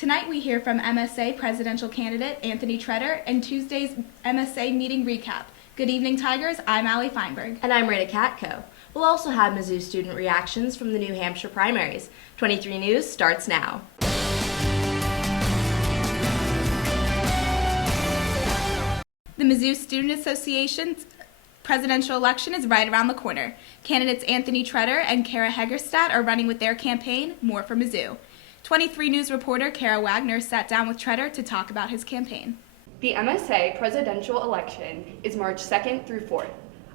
Tonight we hear from MSA presidential candidate Anthony Tretter and Tuesday's MSA meeting recap. Good evening, Tigers. I'm Allie Feinberg. And I'm Rita Katko. We'll also have Mizzou student reactions from the New Hampshire primaries. 23 News starts now. The Mizzou Student Association's presidential election is right around the corner. Candidates Anthony Tretter and Kara Hegerstadt are running with their campaign, More for Mizzou. 23 News reporter Kara Wagner sat down with Tretter to talk about his campaign. The MSA presidential election is March 2nd through 4th.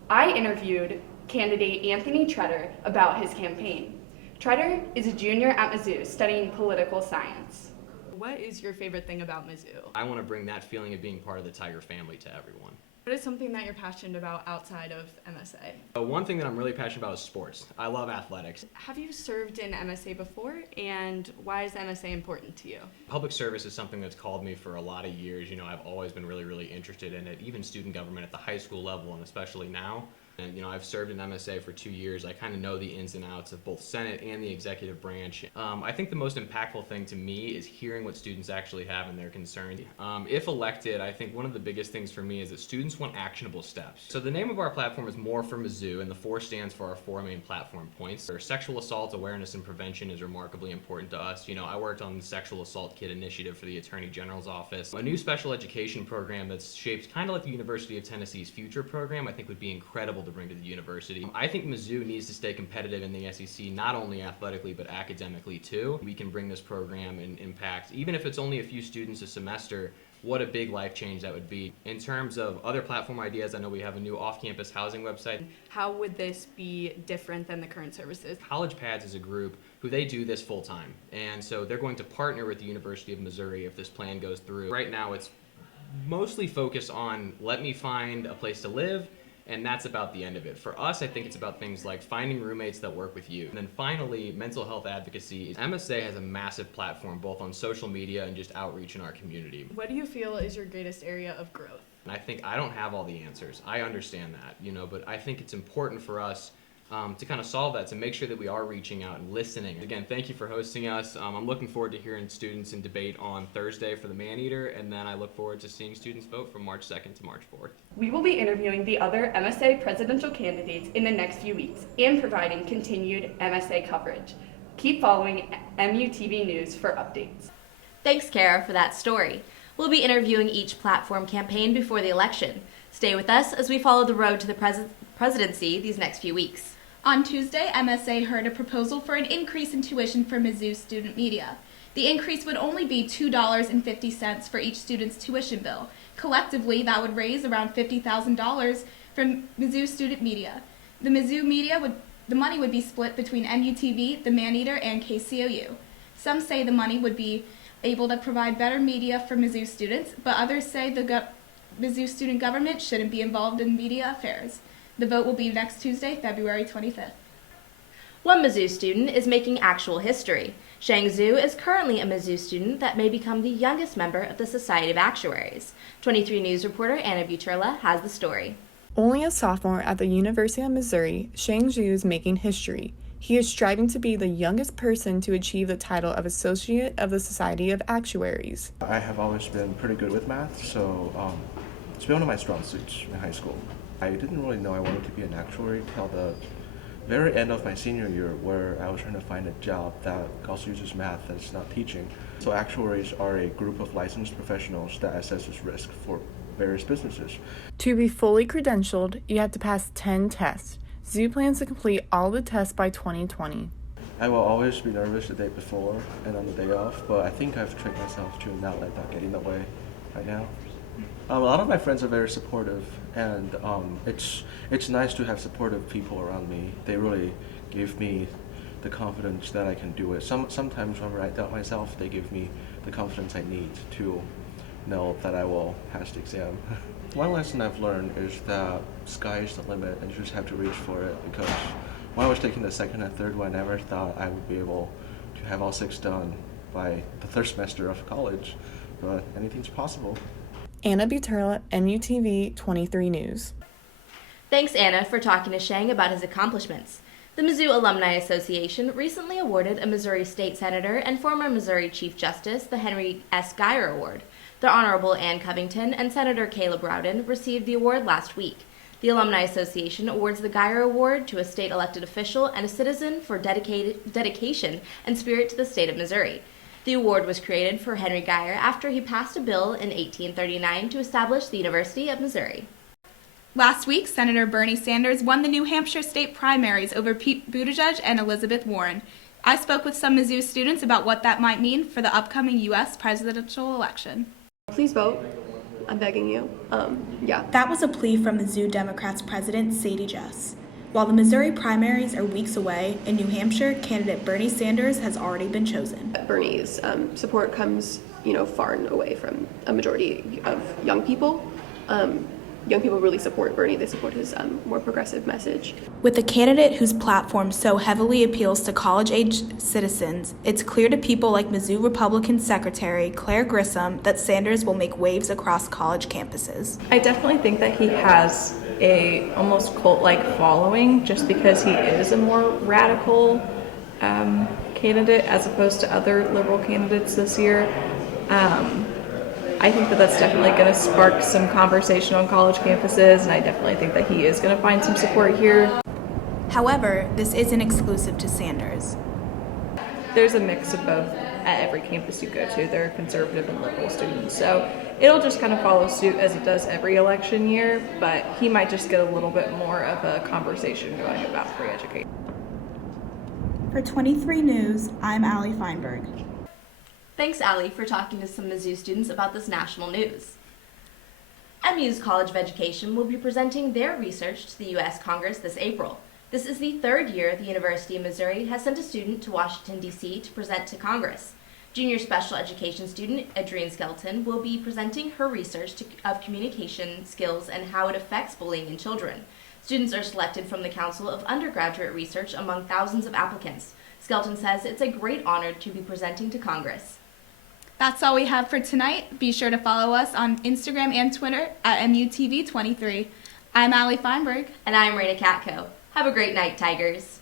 I interviewed candidate Anthony Tretter about his campaign. Tretter is a junior at Mizzou studying political science. What is your favorite thing about Mizzou? I want to bring that feeling of being part of the Tiger family to everyone. What is something that you're passionate about outside of MSA? One thing that I'm really passionate about is sports. I love athletics. Have you served in MSA before, and why is MSA important to you? Public service is something that's called me for a lot of years. I've always been really interested in it, even student government at the high school level and especially now. And I've served in MSA for 2 years. I kind of know the ins and outs of both Senate and the executive branch. I think the most impactful thing to me is hearing what students actually have in their concerns. If elected, I think one of the biggest things for me is that students want actionable steps. So the name of our platform is More for Mizzou, and the 4 stands for our 4 main platform points. Our sexual assault awareness and prevention is remarkably important to us. I worked on the Sexual Assault Kit Initiative for the Attorney General's office. A new special education program that's shaped kind of like the University of Tennessee's Future program, I think would be incredible to bring to the university. I think Mizzou needs to stay competitive in the SEC, not only athletically but academically too. We can bring this program and impact, even if it's only a few students a semester, what a big life change that would be. In terms of other platform ideas, I know we have a new off-campus housing website. How would this be different than the current services? College Pads is a group who they do this full-time, and so they're going to partner with the University of Missouri if this plan goes through. Right now it's mostly focused on let me find a place to live, and that's about the end of it. For us, I think it's about things like finding roommates that work with you. And then finally, mental health advocacy. MSA has a massive platform both on social media and just outreach in our community. What do you feel is your greatest area of growth? And I think I don't have all the answers. I understand that, but I think it's important for us to kind of solve that, to make sure that we are reaching out and listening. Again, thank you for hosting us. I'm looking forward to hearing students in debate on Thursday for the Maneater, and then I look forward to seeing students vote from March 2nd to March 4th. We will be interviewing the other MSA presidential candidates in the next few weeks and providing continued MSA coverage. Keep following MUTV News for updates. Thanks, Kara, for that story. We'll be interviewing each platform campaign before the election. Stay with us as we follow the road to the presidency these next few weeks. On Tuesday, MSA heard a proposal for an increase in tuition for Mizzou student media. The increase would only be $2.50 for each student's tuition bill. Collectively, that would raise around $50,000 from Mizzou student media. The money would be split between MUTV, the Maneater, and KCOU. Some say the money would be able to provide better media for Mizzou students, but others say the Mizzou student government shouldn't be involved in media affairs. The vote will be next Tuesday, February 25th. One Mizzou student is making actual history. Shang Zhu is currently a Mizzou student that may become the youngest member of the Society of Actuaries. 23 News reporter Anna Buterla has the story. Only a sophomore at the University of Missouri, Shang Zhu is making history. He is striving to be the youngest person to achieve the title of Associate of the Society of Actuaries. I have always been pretty good with math, so it's been one of my strong suits in high school. I didn't really know I wanted to be an actuary till the very end of my senior year, where I was trying to find a job that also uses math that's not teaching. So actuaries are a group of licensed professionals that assesses risk for various businesses. To be fully credentialed, you have to pass 10 tests. Zhu plans to complete all the tests by 2020. I will always be nervous the day before and on the day off, but I think I've trained myself to not let that get in the way right now. A lot of my friends are very supportive, and it's nice to have supportive people around me. They really give me the confidence that I can do it. Sometimes whenever I doubt myself, they give me the confidence I need to know that I will pass the exam. One lesson I've learned is that sky is the limit and you just have to reach for it, because when I was taking the second and third one, I never thought I would be able to have all 6 done by the third semester of college, but anything's possible. Anna Buterla, MUTV 23 News. Thanks, Anna, for talking to Shang about his accomplishments. The Mizzou Alumni Association recently awarded a Missouri State Senator and former Missouri Chief Justice the Henry S. Geyer Award. The Honorable Ann Covington and Senator Caleb Rowden received the award last week. The Alumni Association awards the Geyer Award to a state elected official and a citizen for dedication and spirit to the state of Missouri. The award was created for Henry Geyer after he passed a bill in 1839 to establish the University of Missouri. Last week, Senator Bernie Sanders won the New Hampshire state primaries over Pete Buttigieg and Elizabeth Warren. I spoke with some Mizzou students about what that might mean for the upcoming U.S. presidential election. Please vote. I'm begging you. That was a plea from Mizzou Democrats President Sadie Jess. While the Missouri primaries are weeks away, in New Hampshire, candidate Bernie Sanders has already been chosen. Bernie's support comes, far and away from a majority of young people. Young people really support Bernie. They support his more progressive message. With a candidate whose platform so heavily appeals to college-age citizens, it's clear to people like Mizzou Republican Secretary Claire Grissom that Sanders will make waves across college campuses. I definitely think that he has a almost cult-like following just because he is a more radical candidate as opposed to other liberal candidates this year. I think that that's definitely going to spark some conversation on college campuses, and I definitely think that he is going to find some support here. However, this isn't exclusive to Sanders. There's a mix of both at every campus you go to. There are conservative and liberal students, so it'll just kind of follow suit as it does every election year, but he might just get a little bit more of a conversation going about free education. For 23 News, I'm Allie Feinberg. Thanks, Allie, for talking to some Mizzou students about this national news. MU's College of Education will be presenting their research to the U.S. Congress this April. This is the third year the University of Missouri has sent a student to Washington, D.C. to present to Congress. Junior special education student Adrienne Skelton will be presenting her research of communication skills and how it affects bullying in children. Students are selected from the Council of Undergraduate Research among thousands of applicants. Skelton says it's a great honor to be presenting to Congress. That's all we have for tonight. Be sure to follow us on Instagram and Twitter at MUTV23. I'm Allie Feinberg. And I'm Raina Katko. Have a great night, Tigers.